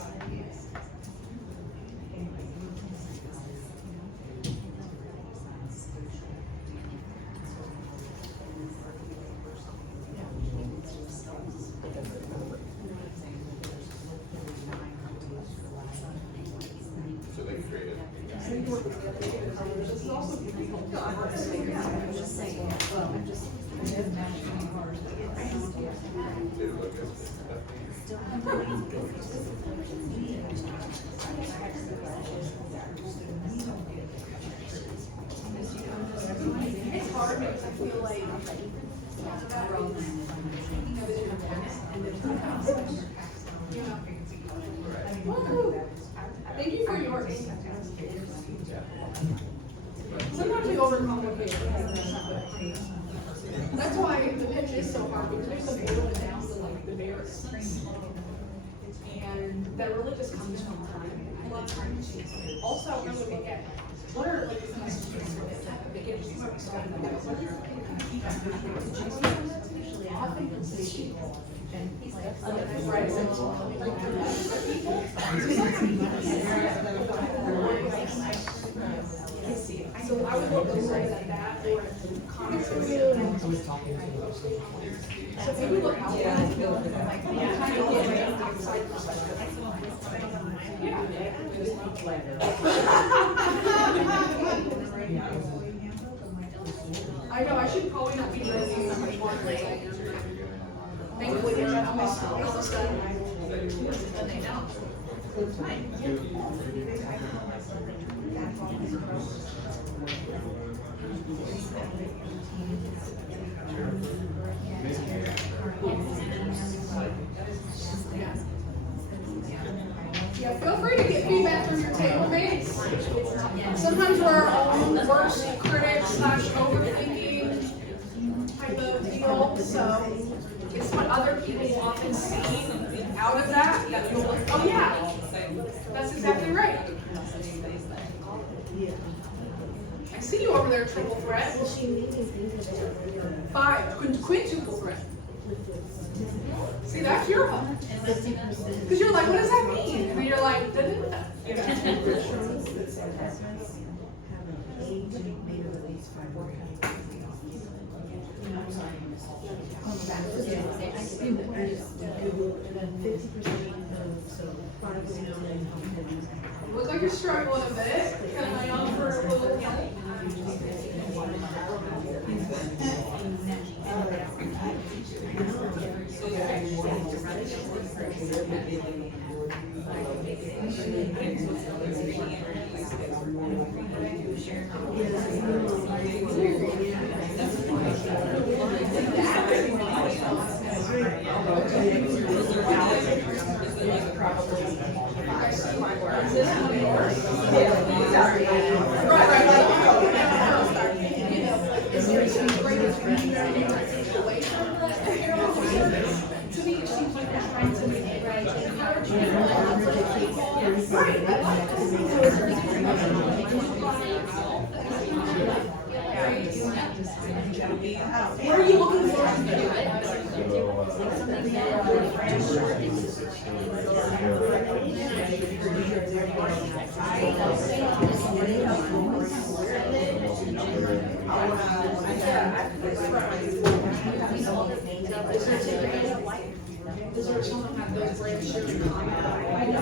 So they created. It's hard because I feel like thank you for yours. Sometimes we overcomplicate it. That's why the pitch is so hard, because there's some boil it down to like the bare essence. And that really just comes from time. A lot of times. Also, I'm going to look at what are like the messages at the beginning. So I would look to say that or so if you look out, like kind of get an outside perspective. I know, I should probably not be drinking that much water. Thankfully, they're almost done. Yeah, feel free to get feedback from your table mates. Sometimes we're our own worst critics / overthinking type of deal, so it's what other people often see out of that you'll like, oh yeah, that's exactly right. I see you over there, triple threat. 5, quintuple threat. See, that's your fault. Because you're like, what does that mean? And you're like, da-da-da-da. Looks like you're struggling a bit. Can I offer a little help? Is there some greatest reason away from the to me, it seems like they're trying to make it right. What are you looking Is there something that those brands share in common?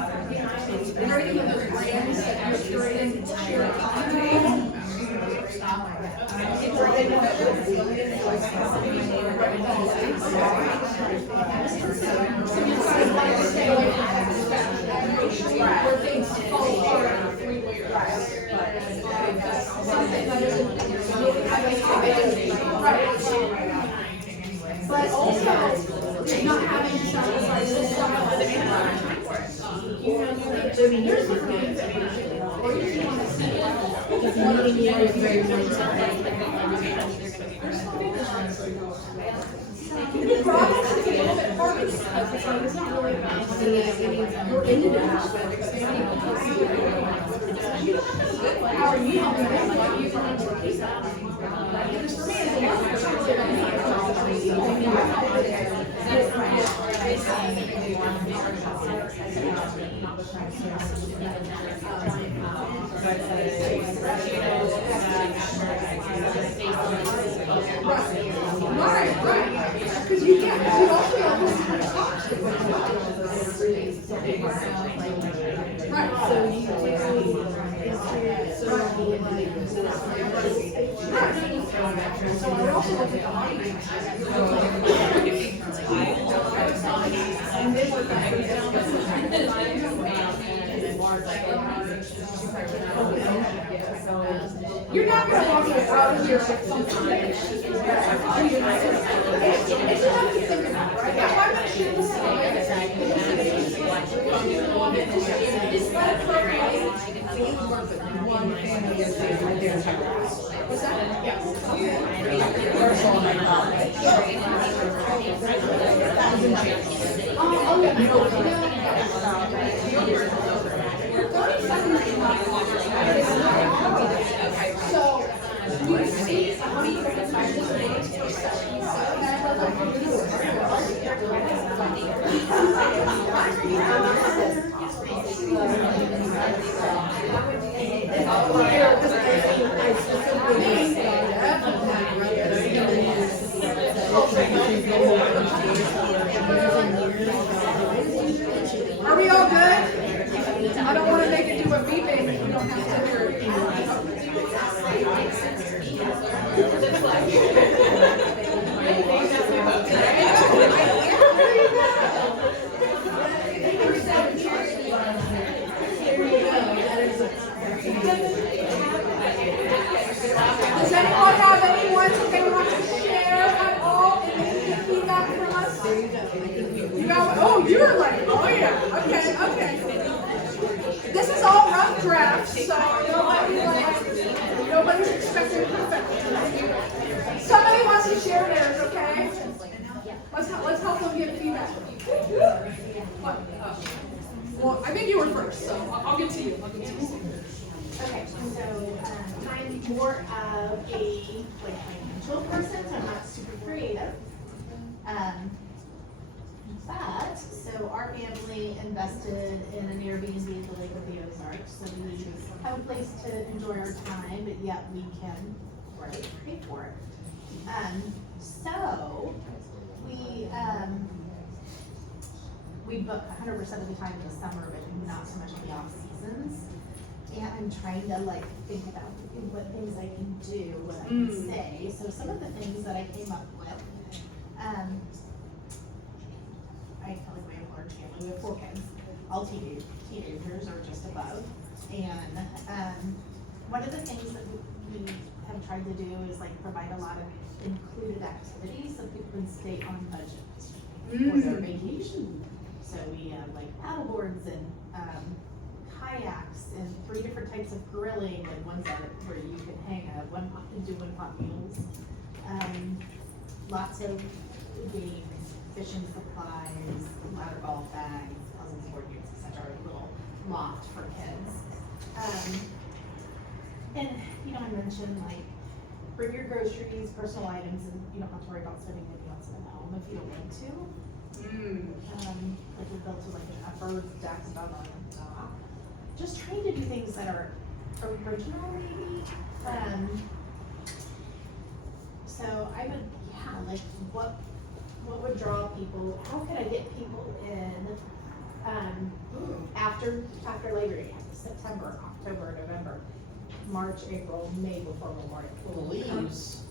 Is there anything in those brands that you're curating share in common? Where things fall apart in three ways. But also, not having to sacrifice the style of the here's the thing. Or you can want to see the problem is a little bit harder because it's not really about you're into the aspect of how are you helping them? Like you can because for me as a marketer, it's not really Right. Because you can, you also have this kind of cost. Right. So you so I also look at the audience. And they work you're not going to walk out of here with something that is just it's enough to think about, right? Now, I'm not sure this is that appropriate? One family is their entire house. What's that? Yes. So, you see how many professional names per session. Are we all good? I don't want to make it do a beeping. We don't have to hear it. Does anyone have anyone that they want to share at all? Any feedback from us? You got, oh, you're like, oh yeah, okay. This is all rough drafts, so nobody's expecting perfection. Somebody wants to share theirs, okay? Let's help them get feedback. What? Well, I think you were first, so I'll get to you. Okay, so I'm more of a financial person, so I'm not super creative. But, so our family invested in an Airbnb at the Lake of the Ozarks, so we have a place to enjoy our time, but yet we can, right, pay for it. So, we book 100% of the time in the summer, but not so much in the off seasons. And I'm trying to like think about what things I can do, what I can say. So some of the things that I came up with, I feel like we have a large family, we have 4 kids, all teenagers or just above. And one of the things that we have tried to do is like provide a lot of included activities so people can stay on budget for their vacation. So we have like paddle boards and kayaks and 3 different types of grilling and ones that where you can hang a one pot meals. Lots of games, fishing supplies, ladder golf bags, puzzles, board games, etc. A little loft for kids. And you know, I mentioned like bring your groceries, personal items, and you don't have to worry about spending anything else in the home if you don't want to. Like we built like a bird's deck above on top. Just trying to do things that are original maybe. So I would, like what would draw people, how could I get people in after Labor Day, September, October, November, March, April, May before Memorial. The leaves,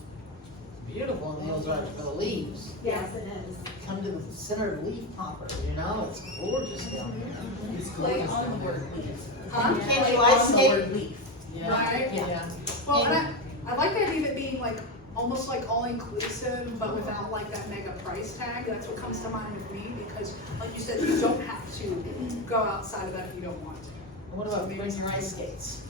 beautiful in the Ozarks for the leaves. Yes, it is. Come to the center leaf popper, you know, it's gorgeous down there. It's play on the word leaf. Huh? Can't you On ice the skate? word leaf. Right? Yeah. Well, and I like the idea of it being like, almost like all-inclusive, but without like that mega price tag. That's what comes to mind with me, because like you said, you don't have to go outside of that if you don't want to. And what about bring your ice skates?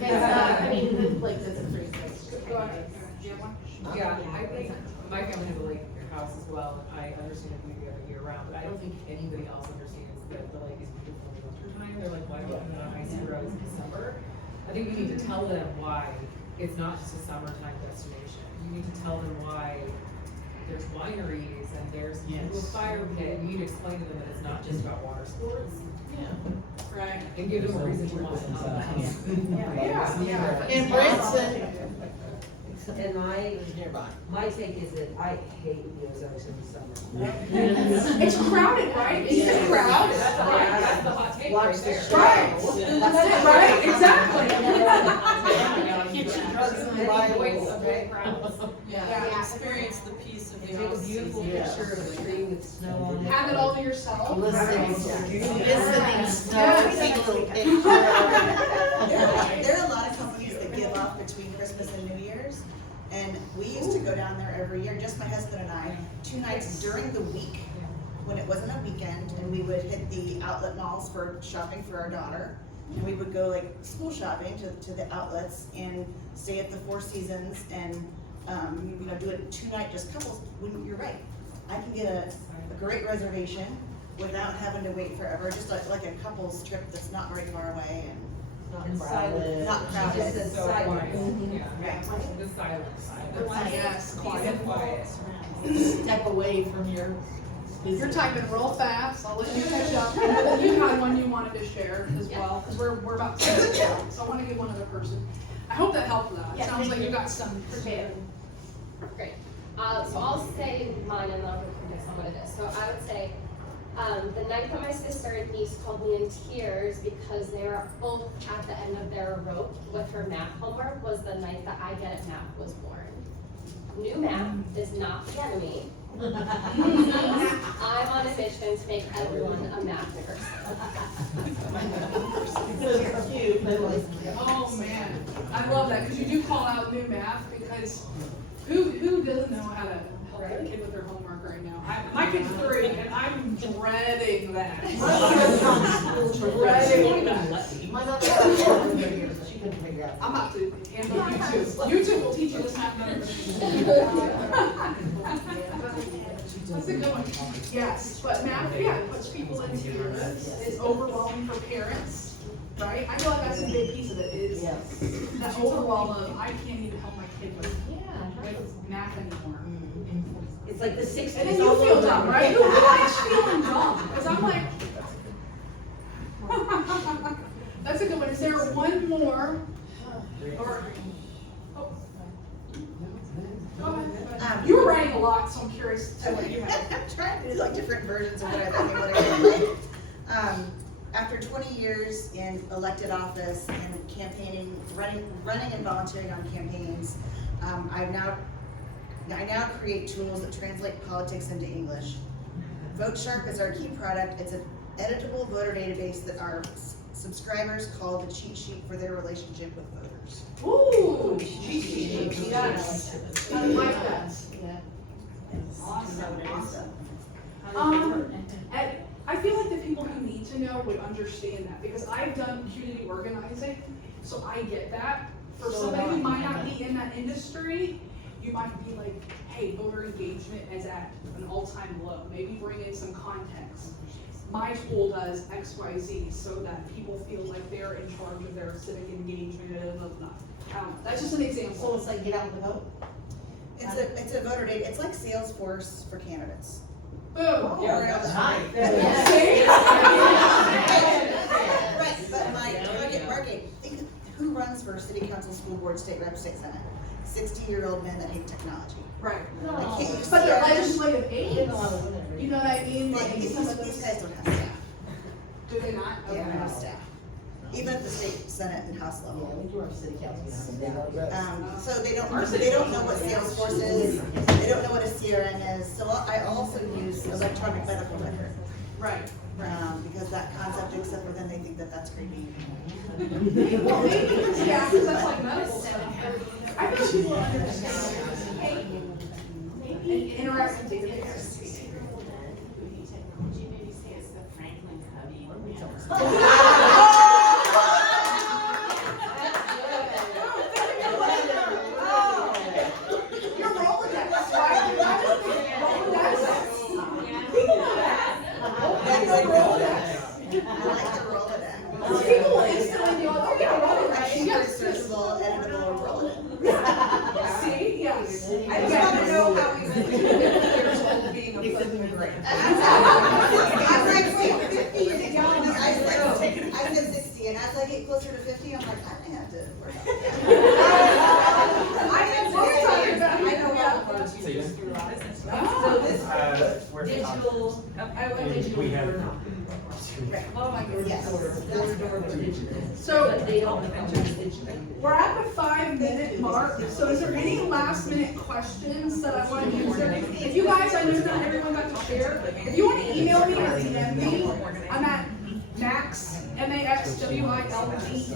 Yes, I mean, like this is 3 6. Go ahead. Do you have one? Yeah, I think my family has a lake at your house as well. I understand it can be every year round, but I don't think anybody else understands that the lake is beautiful in the winter time. They're like, why do we have icy roads in December? I think we need to tell them why it's not just a summertime destination. You need to tell them why there's wineries and there's a little fire pit. You need to explain to them that it's not just about water sports. Yeah. Right. And give them a reason to want to come. Yeah. In Branson. And Nearby. my take is that I hate the Ozarks in the summer. It's crowded, right? It's crowded. That's the hot take right Watch the there. show. Right. Right, exactly. Kitchen drugs and Bibles. Yeah. Experience the peace of And take a beautiful Yeah. picture of a tree with snow on it. Have it all to yourself. Listening snow, Yeah. take a little picture. There are a lot of companies that give off between Christmas and New Year's, and we used to go down there every year, just my husband and I, 2 nights during the week, when it wasn't a weekend, and we would hit the outlet malls for shopping for our daughter, and we would go like school shopping to the outlets and stay at the Four Seasons and, you know, do it 2 night, just couples. When you're right, I can get a great reservation without having to wait forever, just like a couples trip that's not very far away and And silent. not She crowded. just said So silent. quiet. Yeah. The silence. Yes, Peace quiet. and quiet. Step away from your. You're typing real fast, I'll let you catch up. And then you had one you wanted to share as well, because we're about to finish out, so I want to give one other person. I hope that helped though. It Yeah, sounds thank like you you. got some prepared. Great. So I'll say mine and then I'll focus on what it is. So I would say, the night that my sister and niece called me in tears because they were both at the end of their rope with her math homework was the night that I Get It Math was born. New math is not the enemy. I'm on a mission to make everyone a math person. Cute, I like it. Oh, man, I love that, because you do call out new math, because who doesn't know how to help their kid with their homework right now? My kid's 3, and I'm dreading that. Dreading that. My daughter got 4 years, she couldn't figure out. I'm about to handle YouTube. YouTube will teach you this math number. That's a good one. Yes, but math, yeah, it puts people in tears. It's overwhelming for parents. right? I feel like that's a big piece of it, is Yes. that overwhelm of, I can't even help my kid with math anymore. It's like the 60s. And then you feel dumb, right? Who likes feeling dumb? Because I'm like, that's a good one. Is there one more? Or, oh. Go ahead. You were writing a lot, so I'm curious to what you have. I'm trying to do like different versions of what I think what I would like. After 20 years in elected office and campaigning, running and volunteering on campaigns, I now create tools that translate politics into English. VoteSharp is our key product. It's an editable voter database that our subscribers call the cheat sheet for their relationship with voters. Ooh, cheat sheet, yes. I like that. Awesome. I feel like the people who need to know would understand that, because I've done community organizing, so I get that. For somebody who might not be in that industry, you might be like, hey, voter engagement is at an all-time low. Maybe bring in some context. My tool does X, Y, Z, so that people feel like they're in charge of their civic engagement and whatnot. That's just an example. So it's like get out the vote. It's a voter data. It's like Salesforce for candidates. Boom. Yeah, that's nice. Right, but my target market, think of who runs for city council, school board, state rep, state senate? 60-year-old men that hate technology. Right. Like, can't you But see they're our- legislative aides. You know what I mean? Like, These some of those. guys don't have staff. Do they not? They don't have staff. Even at the state senate and house Yeah, level. we do our city council. So they don't know what Salesforce is, they don't know what a CRM is, so I also use electronic medical record. Right. Because that concept, except for them, they think that that's creepy. Well, maybe, yeah, because that's like medical stuff. I feel like people don't understand. Maybe Interact with database. Technology, maybe say it's the Franklin Covey. Your Rolodex, right? I like the Rolodex. People will instantly be like, oh yeah, Rolodex, yes. Searchable, editable Rolodex. See, yes. I just want to know how we really do 50 years old being a fucking great. I'm like, wait, 50, I said 60, and as I get closer to 50, I'm like, I may have to work on that. I am so talking about, I know what the So you- Oh, this. Digital, I went digital. We have- Oh my goodness. Yes. So, But they don't mention digital. we're at the 5-minute mark, so is there any last minute questions that I want to answer? If you guys, I know not everyone got to share, if you want to email me or DM me, I'm at Max, MAXWILDESTORIES.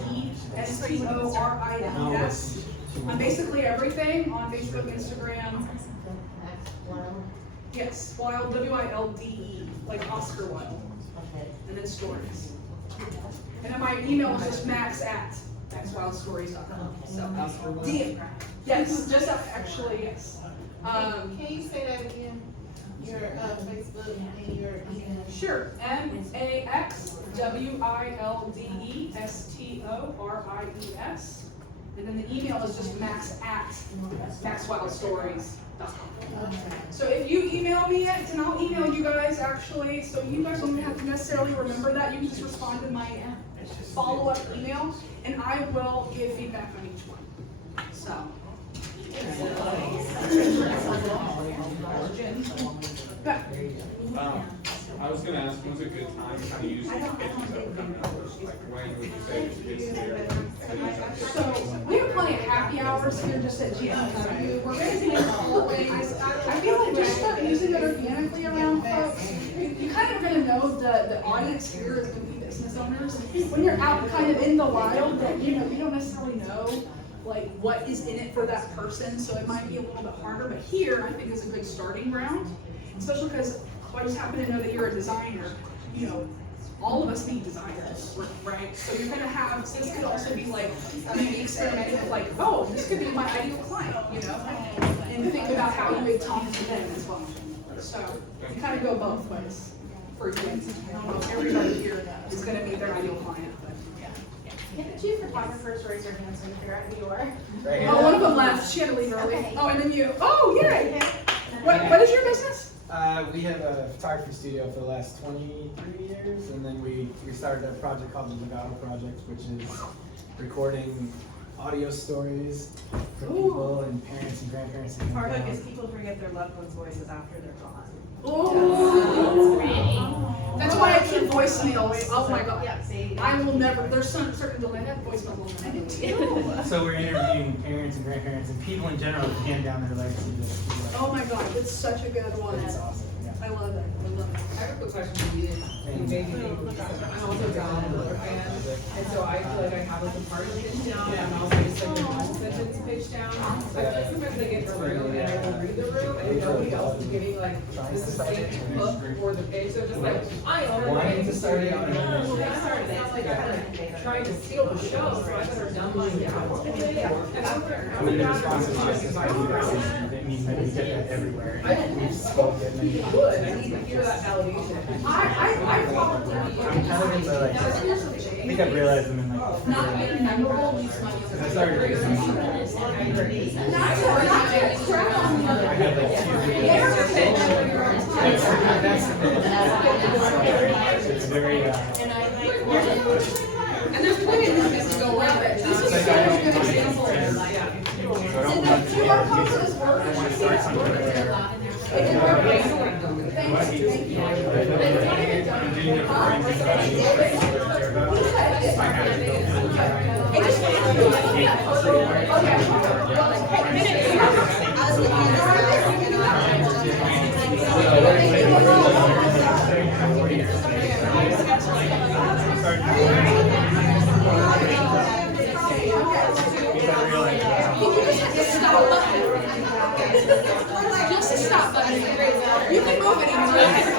I'm basically everything on Facebook, Instagram, yes, Wild, WILDE, like Oscar Wilde, and then stories. And then my email is just max@maxwildstories.com, so. DM, yes, just actually, yes. Can you say that again? Your Facebook and your email? Sure, MAXWILDESTORIES. And then the email is just max@maxwildstories.com. So if you email me it, and I'll email you guys actually, so you guys don't have to necessarily remember that, you can just respond to my follow-up email, and I will give feedback on each one, so. I was gonna ask, when's a good time to use these pictures of numbers? Like, when would you say it's there? So, we have plenty of happy hours here just at GEW. We're gonna be in the hallways. I feel like just start using it organically around folks. You kind of gonna know the audience here is gonna be business owners. When you're out kind of in the wild, that you don't necessarily know like what is in it for that person, so it might be a little bit harder. But here, I think is a good starting ground, especially because I just happen to know that you're a designer. All of us need designers, right? So you're gonna have, so this could also be like, maybe experimenting with like, oh, this could be my ideal client, and think about how you would talk to them as well. So you kind of go both ways for you. I don't know if everybody here is gonna be their ideal client, but yeah. Can the two photographers raise their hands and figure out who you are? Right. Oh, one of them left, she had to leave early. Oh, and then you, oh, yay! What is your business? We have a photography studio for the last 23 years, and then we started a project called the Legato Project, which is recording audio stories for people and parents and grandparents. And Part of it is people forget their loved ones' voices after they're gone. Oh, that's why I keep voicemail. Oh my god. Yeah, see. I will never, there's certain people I have voicemail. I do too. So we're interviewing parents and grandparents and people in general to hand down their legacy. Oh my god, it's such a good one. It's awesome. Yeah. I love it, I love it. I have a quick question for you. You made me think, I'm also a John Miller fan, and so I feel like I have like a part of it down, and I'm also just like the one sentence page down. So I feel like sometimes I get the room and I will read the room, and nobody else is giving like the succinct hook for the page, so just like, I own Wanting to start it. It sounds like I'm trying to steal the show, so I better dumb mine down. I mean, the responsibility is it means that we get that everywhere. We spoke it many times. Good, I need to hear that validation. I probably. I'm kind of into like, I think I've realized I'm in like, Not being memorable leaves my. because I started doing something. I had like 2 it's very, And there's plenty of movies to go around it. This is it's so like I good don't example. I don't want to I want to start something where Thank you, thank you. I'm doing it for friends and family, people I care about. I have to Just stop, buddy. You can move it.